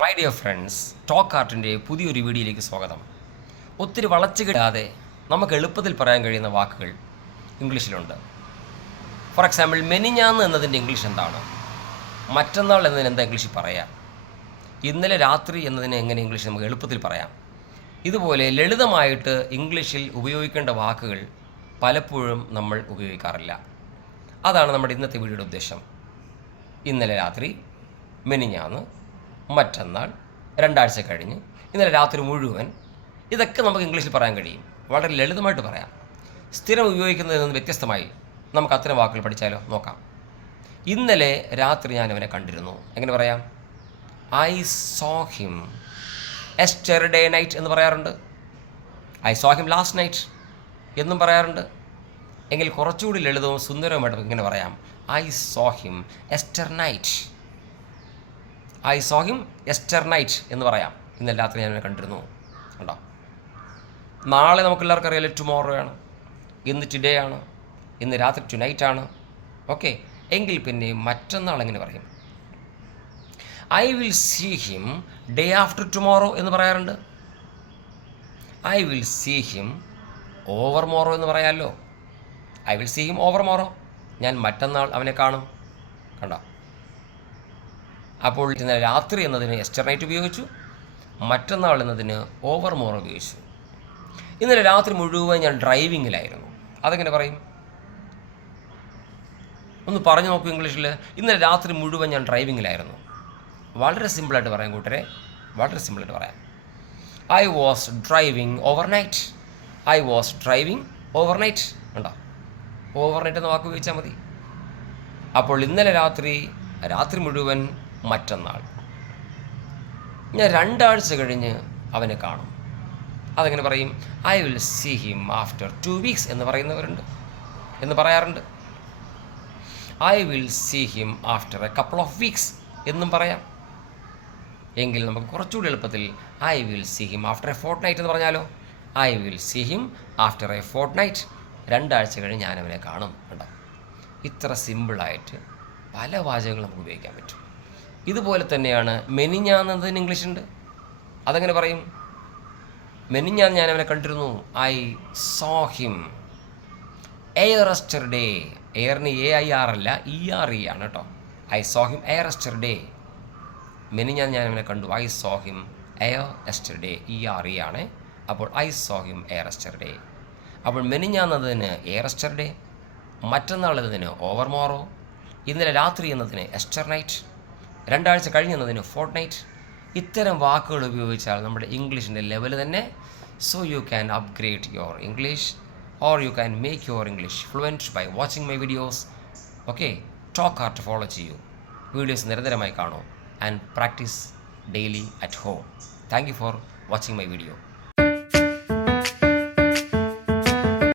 My dear friends, talk ആർട്ടിൻ്റെ പുതിയൊരു വീഡിയോയിലേക്ക് സ്വാഗതം. ഒത്തിരി വളച്ചുകിടാതെ നമുക്ക് എളുപ്പത്തിൽ പറയാൻ കഴിയുന്ന വാക്കുകൾ ഇംഗ്ലീഷിലുണ്ട്. ഫോർ എക്സാമ്പിൾ, മെനിഞ്ഞാന്ന് എന്നതിൻ്റെ ഇംഗ്ലീഷ് എന്താണ്? മറ്റന്നാൾ എന്നതിന് എന്താ ഇംഗ്ലീഷിൽ പറയാം? ഇന്നലെ രാത്രി എന്നതിന് എങ്ങനെ ഇംഗ്ലീഷ് നമുക്ക് എളുപ്പത്തിൽ പറയാം? ഇതുപോലെ ലളിതമായിട്ട് ഇംഗ്ലീഷിൽ ഉപയോഗിക്കേണ്ട വാക്കുകൾ പലപ്പോഴും നമ്മൾ ഉപയോഗിക്കാറില്ല. അതാണ് നമ്മുടെ ഇന്നത്തെ വീഡിയോയുടെ ഉദ്ദേശം. ഇന്നലെ രാത്രി, മെനിഞ്ഞാന്ന്, മറ്റന്നാൾ, 2 ആഴ്ച കഴിഞ്ഞ്, ഇന്നലെ രാത്രി മുഴുവൻ, ഇതൊക്കെ നമുക്ക് ഇംഗ്ലീഷിൽ പറയാൻ കഴിയും. വളരെ ലളിതമായിട്ട് പറയാം. സ്ഥിരം ഉപയോഗിക്കുന്നതിൽ നിന്ന് വ്യത്യസ്തമായി നമുക്ക് അത്തരം വാക്കുകൾ പഠിച്ചാലോ? നോക്കാം. ഇന്നലെ രാത്രി ഞാൻ അവനെ കണ്ടിരുന്നു. എങ്ങനെ പറയാം? I saw him yesterday night എന്ന് പറയാറുണ്ട്. I saw him last night എന്നും പറയാറുണ്ട്. എങ്കിൽ കുറച്ചുകൂടി ലളിതവും സുന്ദരവുമായിട്ട് നമുക്ക് ഇങ്ങനെ പറയാം: I saw him yester night. I saw him yester night എന്ന് പറയാം. ഇന്നലെ രാത്രി ഞാൻ അവനെ കണ്ടിരുന്നു. കണ്ടോ? നാളെ നമുക്ക് എല്ലാവർക്കും അറിയാലോ, ടുമോറോ ആണ്. ഇന്ന് ടുഡേ ആണ്. ഇന്ന് രാത്രി ടു നൈറ്റ് ആണ്. ഓക്കെ, എങ്കിൽ പിന്നെ മറ്റന്നാൾ എങ്ങനെ പറയും? I will see him day after tomorrow എന്ന് പറയാറുണ്ട്. I will see him over morrow എന്ന് പറയാമല്ലോ. I will see him over morrow. ഞാൻ മറ്റന്നാൾ അവനെ കാണും. കണ്ടോ? അപ്പോൾ ഇന്നലെ രാത്രി എന്നതിന് യെസ്റ്റർ നൈറ്റ് ഉപയോഗിച്ചു, മറ്റന്നാൾ എന്നതിന് ഓവർ മോർ ഉപയോഗിച്ചു. ഇന്നലെ രാത്രി മുഴുവൻ ഞാൻ ഡ്രൈവിങ്ങിലായിരുന്നു. അതെങ്ങനെ പറയും? ഒന്ന് പറഞ്ഞു നോക്കൂ ഇംഗ്ലീഷിൽ. ഇന്നലെ രാത്രി മുഴുവൻ ഞാൻ ഡ്രൈവിങ്ങിലായിരുന്നു. വളരെ സിമ്പിളായിട്ട് പറയാം കൂട്ടരെ, വളരെ സിമ്പിളായിട്ട് പറയാം. I was driving over night. I was driving over night. ഉണ്ടോ? ഓവർ നൈറ്റ് എന്ന വാക്ക് ഉപയോഗിച്ചാൽ മതി. അപ്പോൾ ഇന്നലെ രാത്രി മുഴുവൻ, മറ്റന്നാൾ. ഞാൻ 2 ആഴ്ച കഴിഞ്ഞ് അവനെ കാണും. അതെങ്ങനെ പറയും? I will see him after 2 weeks എന്ന് പറയാറുണ്ട്. I will see him after a couple of weeks എന്നും പറയാം. എങ്കിൽ നമുക്ക് കുറച്ചുകൂടി എളുപ്പത്തിൽ I will see him after a fortnight എന്ന് പറഞ്ഞാലോ? I will see him after a fortnight. 2 ആഴ്ച കഴിഞ്ഞ് ഞാൻ അവനെ കാണും. കണ്ടോ? ഇത്ര സിമ്പിളായിട്ട് പല വാചകങ്ങളും നമുക്ക് ഉപയോഗിക്കാൻ പറ്റും. ഇതുപോലെ തന്നെയാണ് മെനിഞ്ഞാന്നതിന് ഇംഗ്ലീഷ് ഉണ്ട്. അതെങ്ങനെ പറയും? മെനിഞ്ഞാന്ന് ഞാൻ അവനെ കണ്ടിരുന്നു. I saw him yesterday. എയറിന് AIR അല്ല, ERE ആണ് കേട്ടോ. I saw him yesterday. മെനിഞ്ഞാന്ന് ഞാൻ അവനെ കണ്ടു. I saw him yesterday. ERE ആണ്. അപ്പോൾ ഐ സോ ഹിം യെസ്റ്റർഡേ. അപ്പോൾ മെനിഞ്ഞാന്നതിന് യെസ്റ്റർഡേ, മറ്റന്നാൾ എന്നതിന് ഓവർ മോറോ, ഇന്നലെ രാത്രി എന്നതിന് യെസ്റ്റർ നൈറ്റ്, 2 ആഴ്ച കഴിഞ്ഞെന്നതിന് ഫോർട്ട് നൈറ്റ്. ഇത്തരം വാക്കുകൾ ഉപയോഗിച്ചാൽ നമ്മുടെ ഇംഗ്ലീഷിൻ്റെ ലെവൽ തന്നെ. So you can upgrade your English, or you can make your English fluent by watching my videos. Okay, talk art follow ചെയ്യൂ. വീഡിയോസ് നിരന്തരമായി കാണൂ and practice daily at home. Thank you for watching my video.